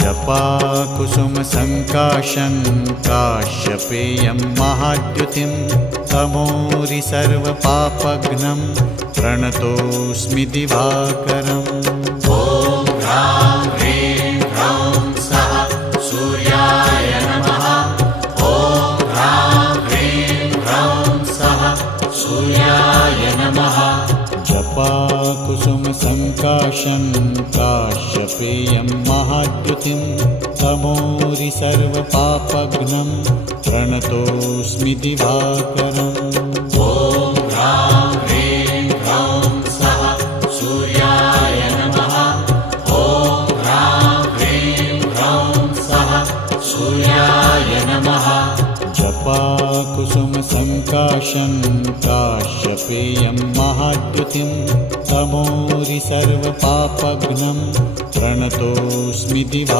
जपाकुसुमसङ्काशं काश्यपेयं महाद्युतिं तमोरि सर्वपापघ्नं प्रणतोऽस्मि दिवाकरम्। ॐ ह्रां ह्रीं ह्रौं सः सूर्याय नमः। ॐ ह्रां ह्रीं ह्रौं सः सूर्याय नमः। जपाकुसुमसङ्काशं काश्यपेयं महाद्युतिं तमोरि सर्वपापघ्नं प्रणतोऽस्मि दिवाकरम्। ॐ ह्रां ह्रीं ह्रौं सः सूर्याय नमः। ॐ ह्रां ह्रीं ह्रौं सः सूर्याय नमः। जपाकुसुमसङ्काशं काश्यपेयं महाद्युतिं तमोरि सर्वपापघ्नं प्रणतोऽस्मि दिवा